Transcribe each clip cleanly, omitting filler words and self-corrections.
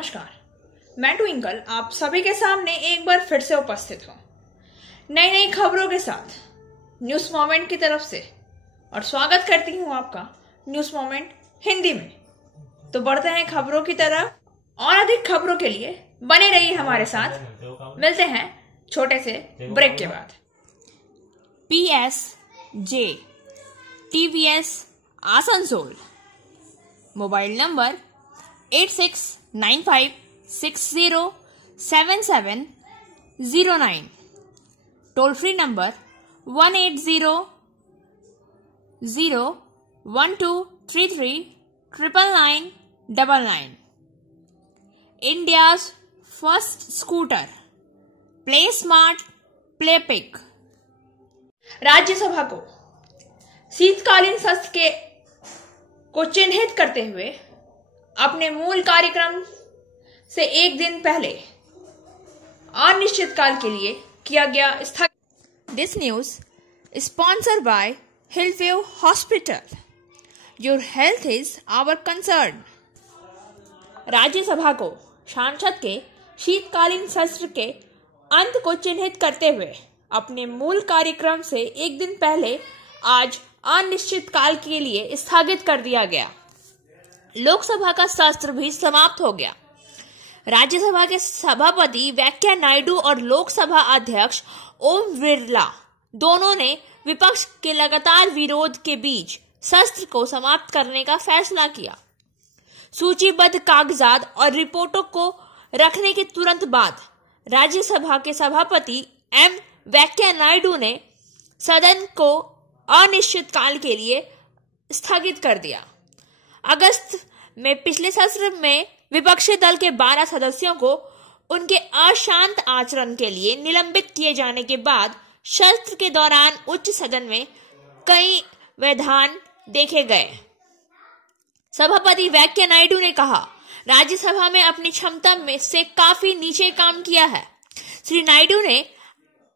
नमस्कार, मैं ट्विंकल आप सभी के सामने एक बार फिर से उपस्थित हूँ नई नई खबरों के साथ न्यूज मोमेंट की तरफ से। और स्वागत करती हूँ आपका न्यूज मोमेंट हिंदी में। तो बढ़ते हैं खबरों की तरफ और अधिक खबरों के लिए बने रहिए हमारे साथ। मिलते हैं छोटे से ब्रेक के बाद। PSJ TVS Asansol, mobile number 8695607709, toll free number 1800123399999। India's first scooter, play smart play pick. Rajya Sabha को शीतकालीन सत्र को चिन्हित करते हुए अपने मूल कार्यक्रम से एक दिन पहले अनिश्चितकाल के लिए किया गया स्थगित। This news sponsored by Hillview hospital, your health is our concern. Rajya Sabha को संसद के शीतकालीन सत्र के अंत को चिन्हित करते हुए अपने मूल कार्यक्रम से एक दिन पहले आज अनिश्चितकाल के लिए स्थगित कर दिया गया। लोकसभा का सत्र भी समाप्त हो गया। राज्यसभा के सभापति वेंकैया नायडू और लोकसभा अध्यक्ष ओम बिरला दोनों ने विपक्ष के लगातार विरोध के बीच सत्र को समाप्त करने का फैसला किया। सूचीबद्ध कागजात और रिपोर्टों को रखने के तुरंत बाद राज्यसभा के सभापति एम वेंकैया नायडू ने सदन को अनिश्चितकाल के लिए स्थगित कर दिया। अगस्त में पिछले सत्र में विपक्षी दल के 12 सदस्यों को उनके अशांत आचरण के लिए निलंबित किए जाने के बाद सत्र के दौरान उच्च सदन में कई व्यवधान देखे गए। सभापति वेंकैया नायडू ने कहा, राज्यसभा में अपनी क्षमता में से काफी नीचे काम किया है। श्री नायडू ने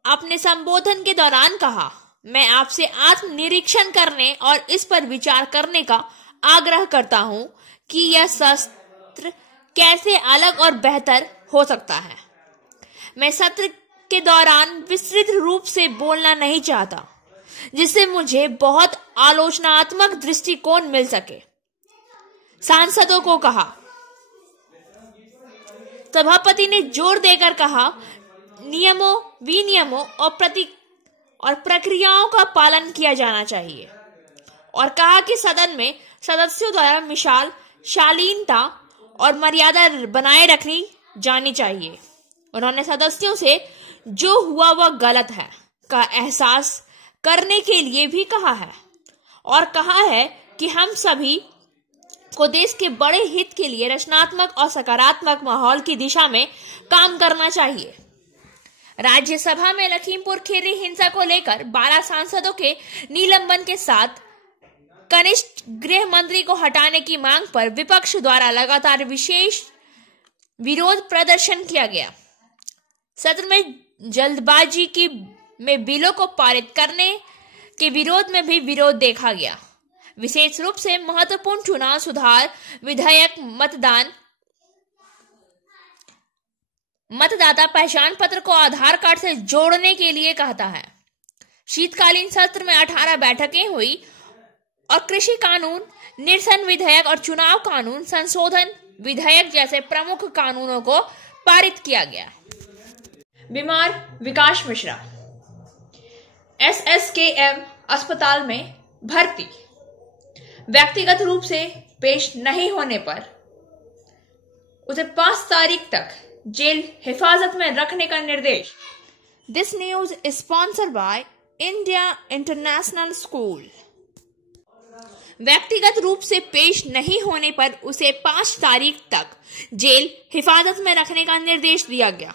अपने संबोधन के दौरान कहा, मैं आपसे आत्मनिरीक्षण करने और इस पर विचार करने का आग्रह करता हूं कि यह सत्र कैसे अलग और बेहतर हो सकता है। मैं सत्र के दौरान विस्तृत रूप से बोलना नहीं चाहता, जिससे मुझे बहुत आलोचनात्मक दृष्टिकोण मिल सके। सांसदों को कहा। सभापति ने जोर देकर कहा, नियमों, विनियमों और प्रक्रियाओं का पालन किया जाना चाहिए और कहा कि सदन में सदस्यों द्वारा मिसाल, शालीनता और मर्यादा बनाए रखनी जानी चाहिए। उन्होंने सदस्यों से जो हुआ वह गलत है का एहसास करने के लिए भी कहा है और कहा है कि हम सभी को देश के बड़े हित के लिए रचनात्मक और सकारात्मक माहौल की दिशा में काम करना चाहिए। राज्यसभा में लखीमपुर खीरी हिंसा को लेकर 12 सांसदों के निलंबन के साथ कनिष्ठ गृह मंत्री को हटाने की मांग पर विपक्ष द्वारा लगातार विशेष विरोध प्रदर्शन किया गया। सत्र में जल्दबाजी में बिलों को पारित करने के विरोध में भी विरोध देखा गया। विशेष रूप से महत्वपूर्ण चुनाव सुधार विधेयक मतदाता पहचान पत्र को आधार कार्ड से जोड़ने के लिए कहता है। शीतकालीन सत्र में 18 बैठकें हुई और कृषि कानून निरसन विधेयक और चुनाव कानून संशोधन विधेयक जैसे प्रमुख कानूनों को पारित किया गया। बीमार विकास मिश्रा SSKM अस्पताल में भर्ती, व्यक्तिगत रूप से पेश नहीं होने पर उसे 5 तारीख तक जेल हिफाजत में रखने का निर्देश। This news is sponsored by India international school. व्यक्तिगत रूप से पेश नहीं होने पर उसे 5 तारीख तक जेल हिफाजत में रखने का निर्देश दिया गया।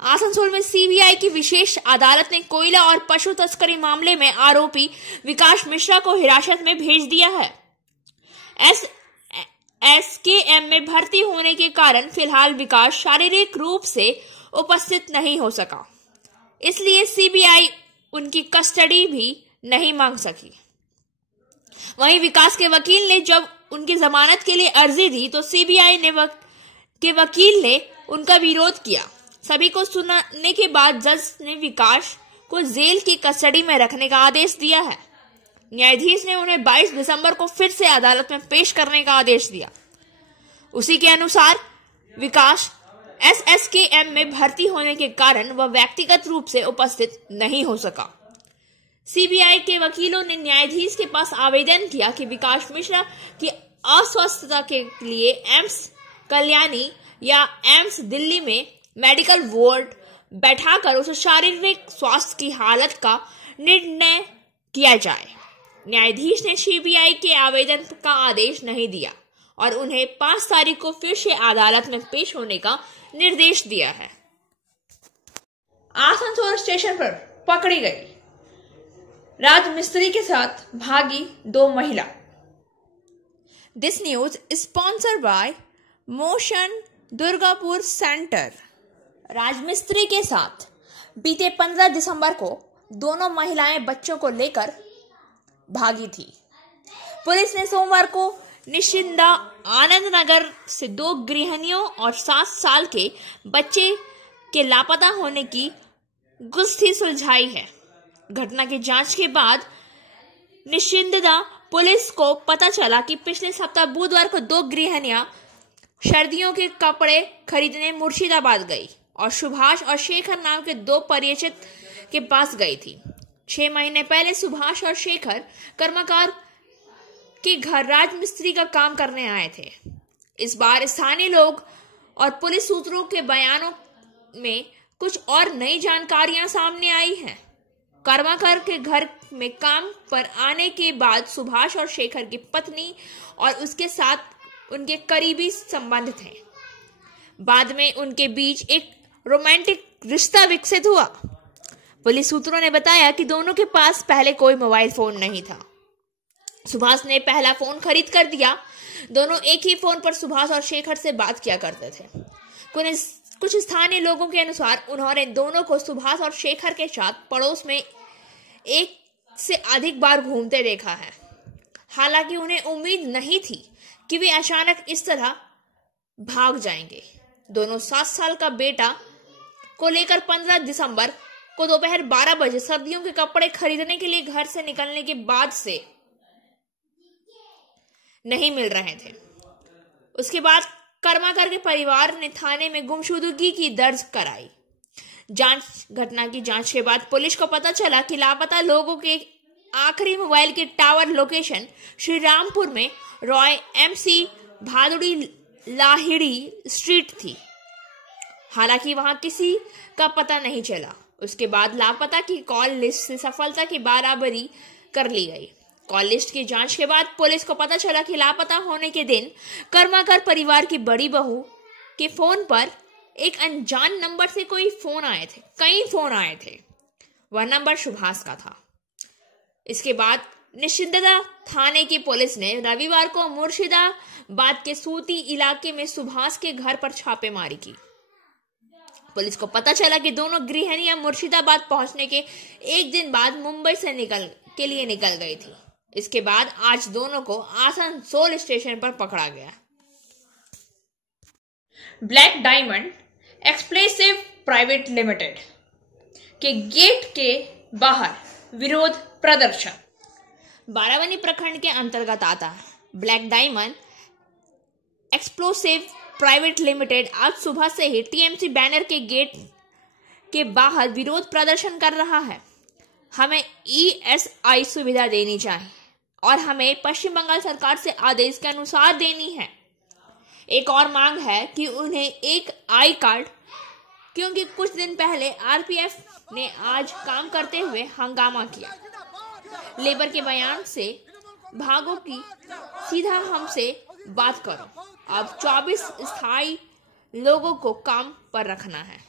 आसनसोल में CBI की विशेष अदालत ने कोयला और पशु तस्करी मामले में आरोपी विकास मिश्रा को हिरासत में भेज दिया है। SKM में भर्ती होने के कारण फिलहाल विकास शारीरिक रूप से उपस्थित नहीं हो सका, इसलिए CBI उनकी कस्टडी भी नहीं मांग सकी। वहीं विकास के वकील ने जब उनकी जमानत के लिए अर्जी दी तो CBI ने के वकील ने उनका विरोध किया। सभी को सुनने के बाद जज ने विकास को जेल की कस्टडी में रखने का आदेश दिया है। न्यायाधीश ने उन्हें 22 दिसंबर को फिर से अदालत में पेश करने का आदेश दिया। उसी के अनुसार विकास SSKM में भर्ती होने के कारण वह व्यक्तिगत रूप से उपस्थित नहीं हो सका। CBI के वकीलों ने न्यायाधीश के पास आवेदन किया कि विकास मिश्रा की अस्वस्थता के लिए एम्स कल्याणी या एम्स दिल्ली में मेडिकल वार्ड बैठाकर उसे शारीरिक स्वास्थ्य की हालत का निर्णय किया जाए। न्यायाधीश ने CBI के आवेदन का आदेश नहीं दिया और उन्हें 5 तारीख को फिर से अदालत में पेश होने का निर्देश दिया है। आसनसोल स्टेशन पर पकड़ी गई राजमिस्त्री के साथ भागी 2 महिला। This news sponsored bye motion Durgapur centre. राजमिस्त्री के साथ बीते 15 दिसंबर को दोनों महिलाएं बच्चों को लेकर भागी थी। पुलिस ने सोमवार को निशिंदा आनंद नगर से 2 गृहिणियों और 7 साल के बच्चे के लापता होने की गुत्थी सुलझाई है। घटना की जांच के बाद निशिंदा पुलिस को पता चला कि पिछले सप्ताह बुधवार को 2 गृहिणियां सर्दियों के कपड़े खरीदने मुर्शिदाबाद गई और सुभाष और शेखर नाम के 2 परिचित के पास गई थी। 6 महीने पहले सुभाष और शेखर कर्मकार के घर राजमिस्त्री का काम करने आए थे। इस बार स्थानीय लोग और पुलिस सूत्रों के बयानों में कुछ और नई जानकारियां सामने आई हैं। कर्मकार के घर में काम पर आने के बाद सुभाष और शेखर की पत्नी और उसके साथ उनके करीबी संबंध थे। बाद में उनके बीच एक रोमांटिक रिश्ता विकसित हुआ। पुलिस सूत्रों ने बताया कि दोनों के पास पहले कोई मोबाइल फोन नहीं था। सुभाष ने पहला फोन खरीद कर दिया। दोनों एक ही फोन पर सुभाष और शेखर से बात किया करते थे। कुछ स्थानीय लोगों के अनुसार उन्होंने दोनों को सुभाष और शेखर के साथ पड़ोस में एक से अधिक बार घूमते देखा है। हालांकि उन्हें उम्मीद नहीं थी कि वे अचानक इस तरह भाग जाएंगे। दोनों 7 साल का बेटा को लेकर 15 दिसंबर को दोपहर 12 बजे सर्दियों के कपड़े खरीदने के लिए घर से निकलने के बाद से नहीं मिल रहे थे। उसके बाद कर्मकार के परिवार ने थाने में गुमशुदगी की दर्ज कराई। घटना की जांच के बाद पुलिस को पता चला कि लापता लोगों के आखिरी मोबाइल के टावर लोकेशन श्री रामपुर में रॉय MC भादुड़ी लाहिड़ी स्ट्रीट थी। हालांकि वहां किसी का पता नहीं चला। उसके बाद लापता की कॉल लिस्ट से सफलता की बराबरी कर ली गई। कॉल लिस्ट की जांच के बाद पुलिस को पता चला कि लापता होने के दिन कर्मकार परिवार की बड़ी बहू के फोन पर एक अनजान नंबर से कई फोन आए थे। वह नंबर सुभाष का था। इसके बाद निशिंदा थाने की पुलिस ने रविवार को मुर्शिदाबाद के सूती इलाके में सुभाष के घर पर छापेमारी की। पुलिस को पता चला कि दोनों गृहिणियां मुर्शिदाबाद पहुंचने के एक दिन बाद मुंबई से निकल गई थी। इसके बाद आज दोनों को आसनसोल स्टेशन पर पकड़ा गया। Black diamond explosive private limited के गेट के बाहर विरोध प्रदर्शन। बारावनी प्रखंड के अंतर्गत आता है black diamond explosive private limited आज सुबह से ही TMC बैनर के गेट के बाहर विरोध प्रदर्शन कर रहा है। हमें ESI सुविधा देनी चाहिए और हमें पश्चिम बंगाल सरकार से आदेश के अनुसार देनी है। एक और मांग है कि उन्हें एक आई कार्ड, क्योंकि कुछ दिन पहले RPF ने आज काम करते हुए हंगामा किया। लेबर के बयान से भागो की सीधा हमसे बात करो। अब 24 स्थायी लोगों को काम पर रखना है।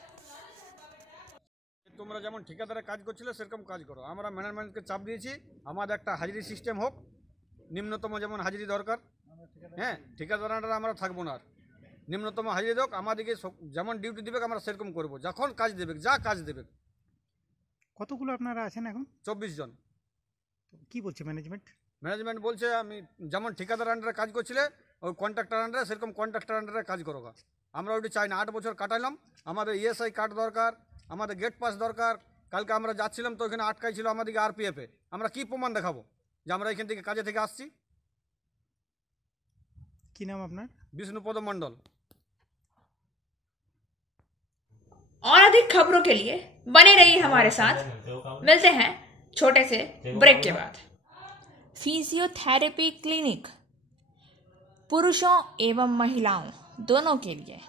তোমরা যেমন ঠিকাদারে কাজ করছিলে সেরকম কাজ করো। আমরা ম্যানেজমেন্টকে চাপ দিয়েছি আমাদের একটা হাজিরি সিস্টেম হোক, নিম্নতম যেমন হাজিরি দরকার। হ্যাঁ, ঠিকাদাররা আমরা থাকবো না, নিম্নতম হাজিরি হোক, আমাদেরকে যেমন ডিউটি দেবে আমরা সেরকম করব, যখন কাজ দেবে, যা কাজ দেবে। কতগুলো আপনারা আছেন এখন? 24 জন। কি বলছে ম্যানেজমেন্ট? ম্যানেজমেন্ট বলছে আমি যেমন ঠিকাদার আন্ডারে কাজ করছিলে ওই কন্ট্রাক্টর আন্ডারে সেরকম কন্ট্রাক্টর আন্ডারে কাজ করো। আমরা ওটি চাই না। 8 বছর কাটাইলাম, আমাদের ইএসআই কার্ড দরকার, আমাদের গেট পাস দরকার। কালকে আমরা যাচ্ছিলাম তো ওখানে আটকাই ছিল আমাদেরকে আরপিএফে। আমরা কি প্রমাণ দেখাবো যে আমরা এখান থেকে কাজে থেকে আসছি? কি নাম আপনার? विष्णुपद मंडल। और अधिक खबरों के लिए बने रहिए हमारे साथ। मिलते हैं छोटे से ब्रेक के बाद। फिजियोथेरेपी क्लिनिक पुरुषों एवं महिलाओं दोनों के लिए।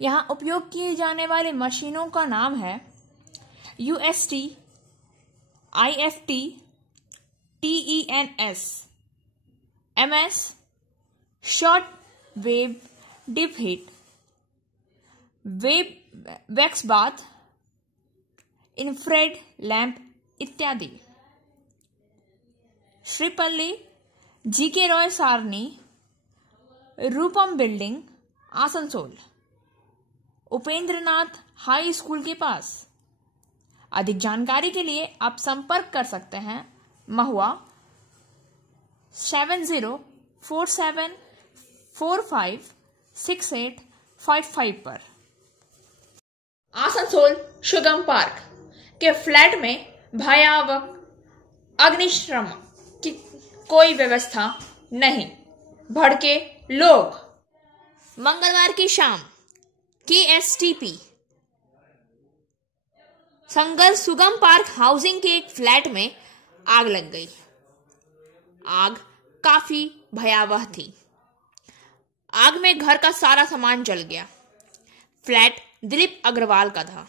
यहाँ उपयोग किए जाने वाले मशीनों का नाम है UST, IFT, TENS, MS, short wave deep heat, web wax bath, infrared lamp इत्यादि। Sripalli, GK Roy Sarani, Rupam building, Asansol, Upendranath high school के पास। अधिक जानकारी के लिए आप संपर्क कर सकते हैं महुआ 7047456855 पर। आसनसोल शुगम पार्क के फ्लैट में भयावह अग्निशमन की कोई व्यवस्था नहीं, भड़के लोग। मंगलवार की शाम KSTP संगल सुगम पार्क हाउसिंग के एक फ्लैट में आग लग गई। आग काफी भयावह थी। आग में घर का सारा सामान जल गया। फ्लैट दिलीप अग्रवाल का था।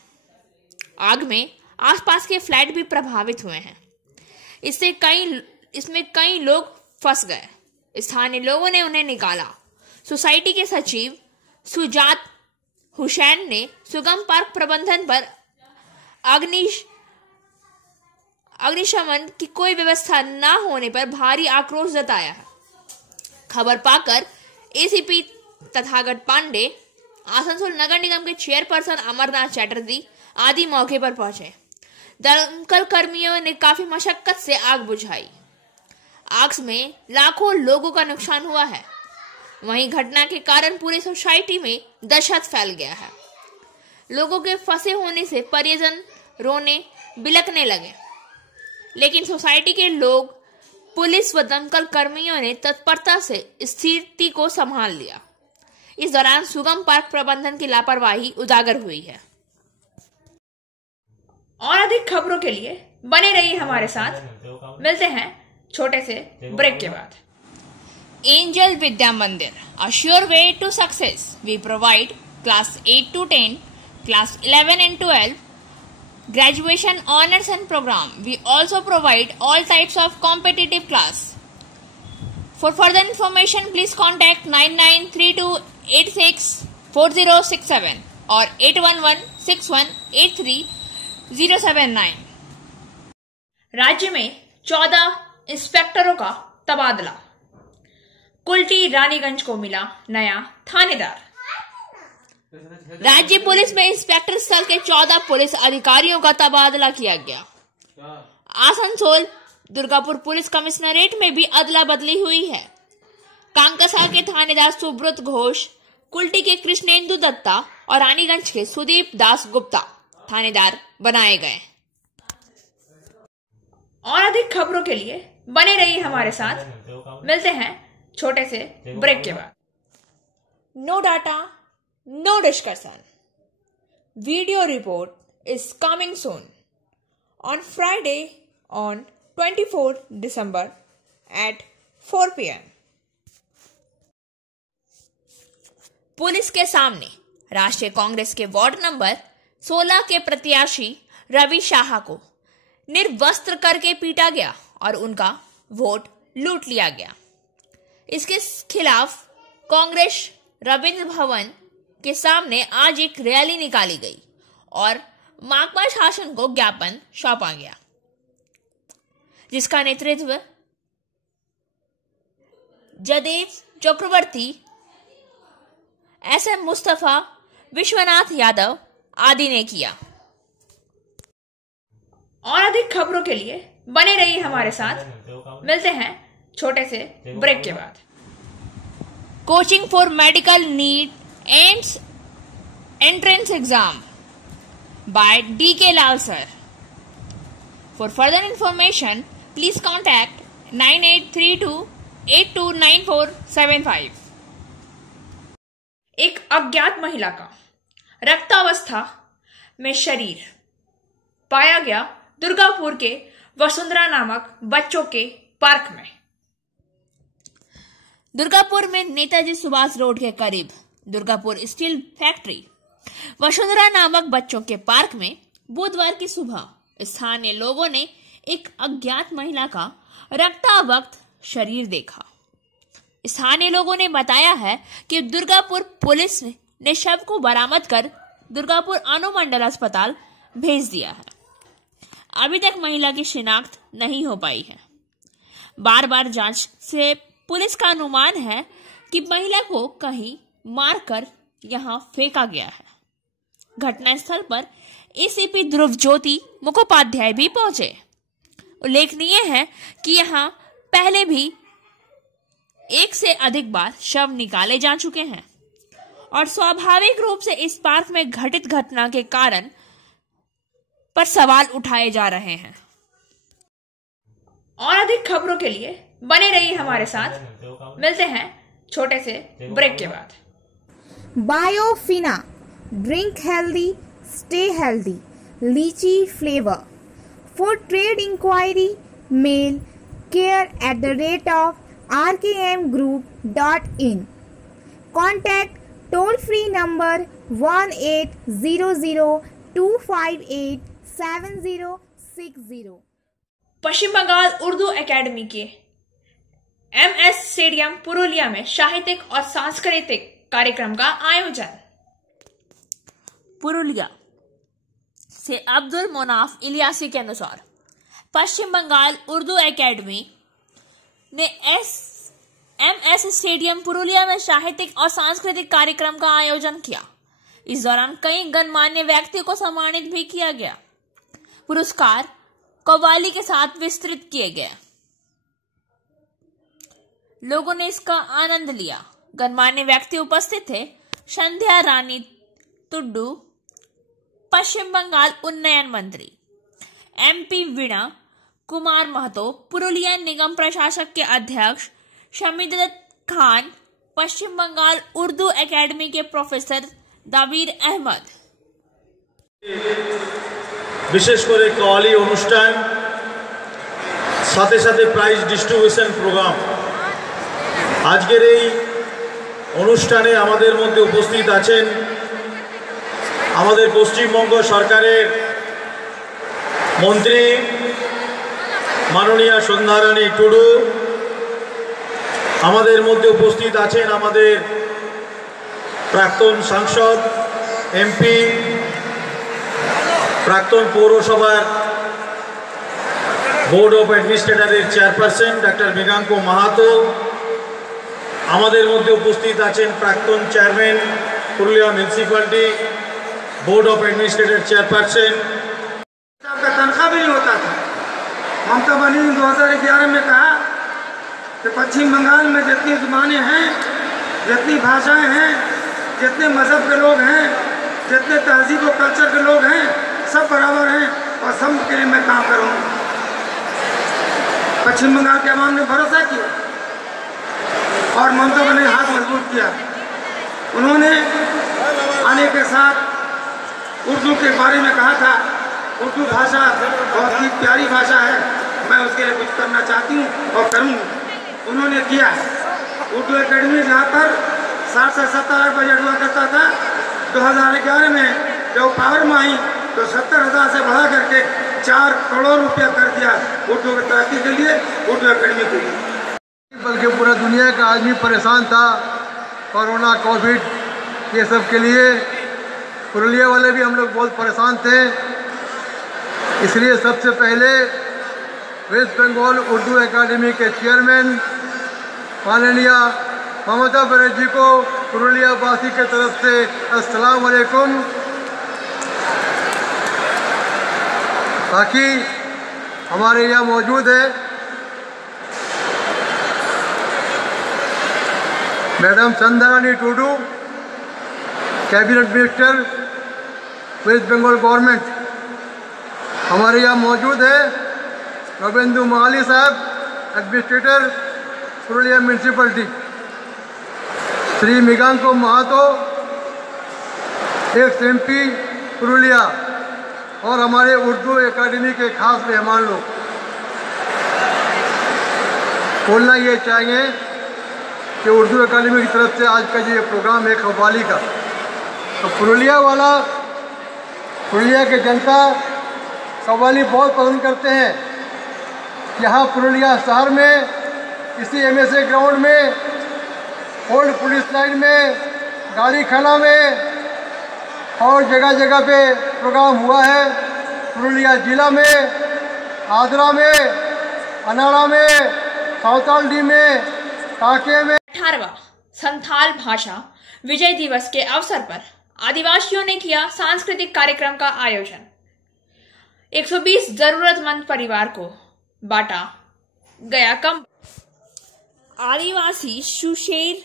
आग में आसपास के फ्लैट भी प्रभावित हुए हैं। इसमें कई लोग फंस गए। स्थानीय लोगों ने उन्हें निकाला। सोसाइटी के सचिव सुजात हुसैन ने सुगम पार्क प्रबंधन पर अग्निशमन की कोई व्यवस्था न होने पर भारी आक्रोश जताया है। खबर पाकर ACP तथागत पांडे, आसनसोल नगर निगम के चेयरपर्सन अमरनाथ चैटर्जी आदि मौके पर पहुंचे। दमकल कर्मियों ने काफी मशक्कत से आग बुझाई। आग में लाखों लोगों का नुकसान हुआ है। वहीं घटना के कारण पूरी सोसाइटी में दहशत फैल गया है। लोगों के फंसे होने से परिजन रोने बिलखने लगे, लेकिन सोसाइटी के लोग, पुलिस व दमकल कर्मियों ने तत्परता से स्थिति को संभाल लिया। इस दौरान सुगम पार्क प्रबंधन की लापरवाही उजागर हुई है। और अधिक खबरों के लिए बने रहिए हमारे साथ। मिलते हैं छोटे से ब्रेक के बाद। एंजल विद्या मंदिर, a sure way to success. We provide class 8 to 10, class 11 and 12, graduation honors and program. We also provide all types of competitive class. For further information, please contact 9932864067 or 8116183079. राज्य में 14 इंस्पेक्टरों का तबादला। कुल्टी रानीगंज को मिला नया थानेदार। राज्य पुलिस में इंस्पेक्टर स्तर के 14 पुलिस अधिकारियों का तबादला किया गया। आसनसोल दुर्गापुर पुलिस कमिश्नरेट में भी अदला बदली हुई है। कांकसा के थानेदार सुब्रत घोष, कुल्टी के कृष्णेंदु दत्ता और रानीगंज के सुदीप दास गुप्ता थानेदार बनाए गए। और अधिक खबरों के लिए बने रहिए हमारे साथ। मिलते हैं छोटे से ब्रेक के बाद। No data, no discussion. Video report is coming soon on Friday on 24 December at 4 PM. पुलिस के सामने राष्ट्रीय कांग्रेस के वार्ड नंबर 16 के प्रत्याशी रवि शाह को निर्वस्त्र करके पीटा गया और उनका वोट लूट लिया गया। इसके खिलाफ कांग्रेस रविंद्र भवन के सामने आज एक रैली निकाली गई और माकपा शासन को ज्ञापन सौंपा गया, जिसका नेतृत्व जदेव चक्रवर्ती, SM मुस्तफा, विश्वनाथ यादव आदि ने किया। और अधिक खबरों के लिए बने रहिए हमारे साथ। मिलते हैं छोटे से ब्रेक के बाद। Coaching for medical NEET ends entrance exam by D.K. Lal sir. For further information, please contact 9832829475. एक अज्ञात महिला का रक्तावस्था में शरीर पाया गया दुर्गापुर के वसुंधरा नामक बच्चों के पार्क में। दुर्गापुर में नेताजी सुभाष रोड के करीब दुर्गापुर स्टील फैक्ट्री वसुंधरा नामक बच्चों के पार्क में बुधवार की सुबह स्थानीय लोगों ने एक अज्ञात महिला का रक्तावक्त शरीर देखा। स्थानीय लोगों ने बताया है कि दुर्गापुर पुलिस ने शव को बरामद कर दुर्गापुर अनुमंडल अस्पताल भेज दिया है। अभी तक महिला की शिनाख्त नहीं हो पाई है। बार बार जांच से पुलिस का अनुमान है कि महिला को कहीं मारकर यहां फेंका गया है। घटनास्थल पर एसीपी ध्रुव ज्योति मुखोपाध्याय भी पहुंचे। उल्लेखनीय है कि यहां पहले भी एक से अधिक बार शव निकाले जा चुके हैं और स्वाभाविक रूप से इस पार्क में घटित घटना के कारण पर सवाल उठाए जा रहे हैं। और अधिक खबरों के लिए बने रहिए हमारे साथ। मिलते हैं छोटे से ब्रेक के बाद। Biofina, drink healthy, stay healthy. Lychee flavor. For trade inquiry, mail care@rkmgroup.in. Contact toll free number 1800-258-7060. Paschim Bengal Urdu academy के MS स्टेडियम पुरुलिया में साहित्यिक और सांस्कृतिक कार्यक्रम का आयोजन। पुरुलिया से अब्दुल मुनाफ इलियासी के अनुसार पश्चिम बंगाल उर्दू एकेडमी ने MS स्टेडियम पुरुलिया में साहित्यिक और सांस्कृतिक कार्यक्रम का आयोजन किया। इस दौरान कई गणमान्य व्यक्तियों को सम्मानित भी किया गया। पुरस्कार कव्वाली के साथ विस्तृत किए गए। लोगों ने इसका आनंद लिया। गणमान्य व्यक्ति उपस्थित थे संध्या रानी तुड्डू, पश्चिम बंगाल उन्नयन मंत्री, MP वीणा कुमार महतो, पुरुलिया निगम प्रशासक के अध्यक्ष शमीद खान, पश्चिम बंगाल उर्दू एकेडमी के प्रोफेसर दावीर अहमद। বিশেষ করে কওয়ালি অনুষ্ঠান সাথে সাথে প্রাইজ ডিস্ট্রিবিউশন প্রোগ্রাম। আজকের এই অনুষ্ঠানে আমাদের মধ্যে উপস্থিত আছেন আমাদের পশ্চিমবঙ্গ সরকারের মন্ত্রী মাননীয়া সন্ধ্যারানী টুডু। আমাদের মধ্যে উপস্থিত আছেন আমাদের প্রাক্তন সাংসদ MP, প্রাক্তন পৌরসভার বোর্ড অফ অ্যাডমিনিস্ট্রেটরের চেয়ারপারসন ডক্টর মৃগাঙ্ক মাহাতো। আমাদের মধ্যে উপস্থিত আছেন প্রাক্তন chairman Purulia municipality board of administrator chairperson. आपका तनख्वाह भी नहीं होता था। ममता बनर्जी ने 2011 में कहा कि पश्चिम बंगाल में जितनी जुबानें हैं, जितनी भाषाएं हैं, जितने मज़हब के लोग हैं, जितने तहजीब और कल्चर के लोग हैं, सब बराबर हैं और सब के लिए मैं काम करूँगा। पश्चिम बंगाल के अवाम ने भरोसा किया और ममता बनर्जी ने हाथ मजबूत किया। उन्होंने आने के साथ उर्दू के बारे में कहा था, उर्दू भाषा बहुत ही प्यारी भाषा है, मैं उसके लिए कुछ करना चाहती हूँ और करूँगी। उन्होंने किया। उर्दू एकेडमी जहाँ पर 60 से 70 लाख बजट हुआ करता था, 2011 में जब पावर में आई तो 70,000 से बढ़ा करके 4 करोड़ रुपया कर दिया उर्दू की तरक्की के लिए, उर्दू एकेडमी के लिए। बल्कि पूरा दुनिया का आदमी परेशान था कोरोना कोविड ये सब के लिए। पुरुलिया वाले भी हम लोग बहुत परेशान थे, इसलिए सबसे पहले वेस्ट बंगाल उर्दू एकेडमी के चेयरमैन माननीय ममता बनर्जी को पुरुलिया वासी के तरफ से अस्सलाम वालेकुम। बाकी हमारे यहाँ मौजूद है madam Sandhyarani Tudu, cabinet minister West Bengal government. हमारे यहाँ मौजूद है Ravindu Mali sahab, administrator Purulia municipality, Shri Miganko Mahato, ex MP Purulia, और हमारे उर्दू एकेडमी के खास मेहमान लोग। बोलना ये चाहेंगे कि उर्दू एकेडमी की तरफ से आज का जो ये प्रोग्राम है कव्वाली का, तो पुरुलिया के जनता कव्वाली बहुत पसंद करते हैं। यहाँ पुरुलिया शहर में इसी MSA ग्राउंड में, ओल्ड पुलिस लाइन में, गाड़ी खाना में और जगह जगह पे प्रोग्राम हुआ है। पुरुलिया जिला में, आदरा में, अनाड़ा में, सावतालडी में, काके में। 18वां संथाल भाषा विजय दिवस के अवसर पर आदिवासियों ने किया सांस्कृतिक कार्यक्रम का आयोजन। 120 जरूरतमंद परिवार को बांटा गया कम। आदिवासी सुशेर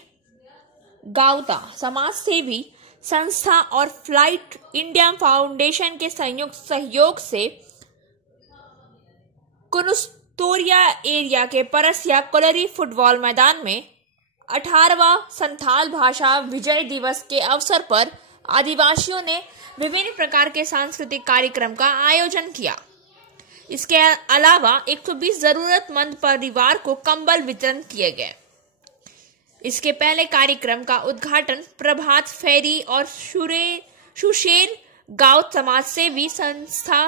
गावता समाज सेवी संस्था और फ्लाइट इंडिया फाउंडेशन के संयुक्त सहयोग से कुनुस्तोरिया एरिया के परसिया कोलरी फुटबॉल मैदान में 18वां संथाल भाषा विजय दिवस के अवसर पर आदिवासियों ने विभिन्न प्रकार के सांस्कृतिक कार्यक्रम का आयोजन किया। इसके अलावा 120 जरूरतमंद परिवार को कंबल वितरण किए गए। इसके पहले कार्यक्रम का उद्घाटन प्रभात फेरी और सुशेर गांव समाज सेवी संस्था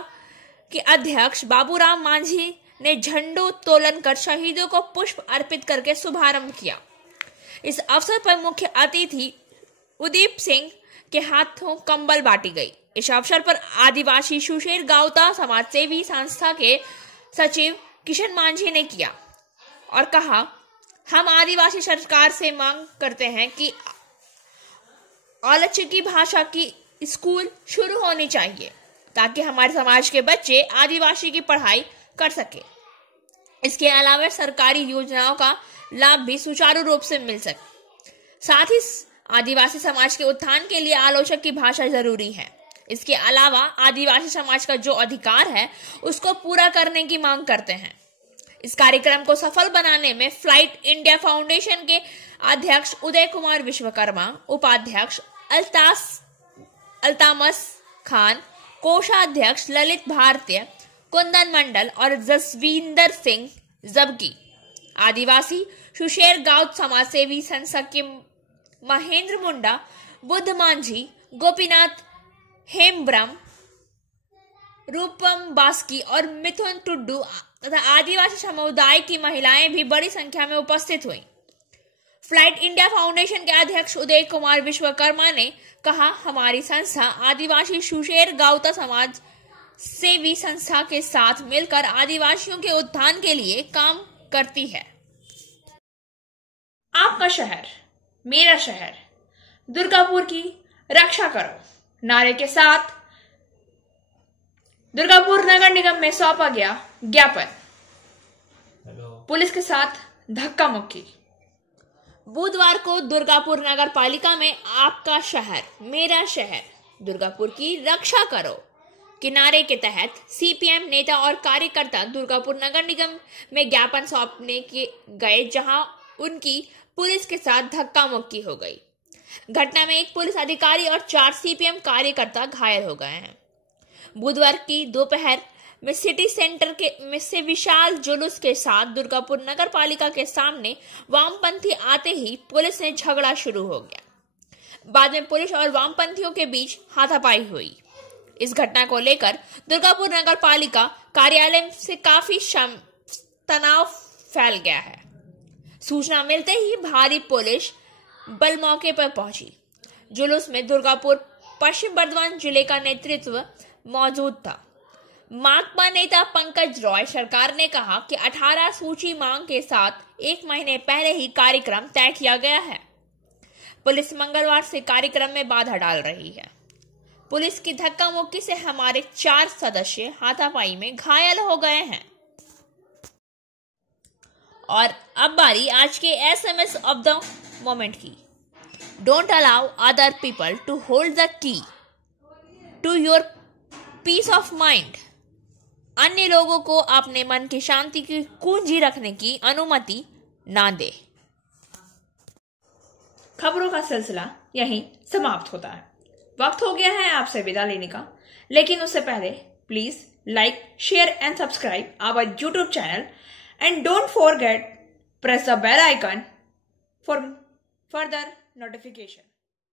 के अध्यक्ष बाबूराम मांझी ने झंडोत्तोलन कर शहीदों को पुष्प अर्पित करके शुभारंभ किया। इस अवसर पर मुख्य अतिथि उदीप सिंह के हाथों कंबल बांटी गई। इस अवसर पर आदिवासी सुशेर गावता समाज सेवी संस्था के सचिव किशन मांझी ने किया और कहा, हम आदिवासी सरकार से मांग करते हैं कि औलचिकी भाषा की स्कूल शुरू होनी चाहिए ताकि हमारे समाज के बच्चे आदिवासी की पढ़ाई कर सके। इसके अलावा सरकारी योजनाओं का लाभ भी सुचारू रूप से मिल सके। साथ ही आदिवासी समाज के उत्थान के लिए आलोचक की भाषा जरूरी है। इसके अलावा आदिवासी समाज का जो अधिकार है उसको पूरा करने की मांग करते हैं। इस कार्यक्रम को सफल बनाने में फ्लाइट इंडिया फाउंडेशन के अध्यक्ष उदय कुमार विश्वकर्मा, उपाध्यक्ष अल्तामस खान, कोषाध्यक्ष ललित भारतीय, कुंदन मंडल और जसविंदर सिंह जबकि आदिवासी सुशेर गांव समाज सेवी संस्था के महेंद्र मुंडा, बुद्ध मांझी, गोपीनाथ हेमब्रम, रूपम बास्की और मिथुन टुड्डू तथा आदिवासी समुदाय की महिलाएं भी बड़ी संख्या में उपस्थित हुई। फ्लाइट इंडिया फाउंडेशन के अध्यक्ष उदय कुमार विश्वकर्मा ने कहा, हमारी संस्था आदिवासी सुशेर गावता समाज सेवी संस्था के साथ मिलकर आदिवासियों के उत्थान के लिए काम करती है। आपका शहर मेरा शहर, दुर्गापुर की रक्षा करो नारे के साथ दुर्गापुर नगर निगम में सौंपा गया ज्ञापन। पुलिस के साथ धक्का मुक्की। बुधवार को दुर्गापुर नगर पालिका में आपका शहर मेरा शहर, दुर्गापुर की रक्षा करो के नारे के तहत CPM नेता और कार्यकर्ता दुर्गापुर नगर निगम में ज्ञापन सौंपने गए, जहां उनकी पुलिस के साथ धक्का मुक्की हो गई। घटना में एक पुलिस अधिकारी और 4 CPM कार्यकर्ता घायल हो गए हैं। बुधवार की दोपहर में सिटी सेंटर में से विशाल जुलूस के साथ दुर्गापुर नगर पालिका के सामने वामपंथी आते ही पुलिस ने झगड़ा शुरू हो गया। बाद में पुलिस और वामपंथियों के बीच हाथापाई हुई। इस घटना को लेकर दुर्गापुर नगर पालिका कार्यालय से काफी तनाव फैल गया है। सूचना मिलते ही भारी पुलिस बल मौके पर पहुंची। जुलूस में दुर्गापुर पश्चिम बर्धमान जिले का नेतृत्व मौजूद था। माकपा नेता पंकज रॉय सरकार ने कहा कि 18 सूची मांग के साथ 1 महीने पहले ही कार्यक्रम तय किया गया है। पुलिस मंगलवार से कार्यक्रम में बाधा डाल रही है। पुलिस की धक्का मुक्की से हमारे 4 सदस्य हाथापाई में घायल हो गए हैं। और अब बारी आज के SMS ऑफ द मोमेंट की। Don't allow other people to hold the key to your peace of mind. अन्य लोगों को अपने मन की शांति की कुंजी रखने की अनुमति ना दे। खबरों का सिलसिला यहीं समाप्त होता है। वक्त हो गया है आपसे विदा लेने का, लेकिन उससे पहले please like, share and subscribe our YouTube channel and don't forget press the bell icon for further notification.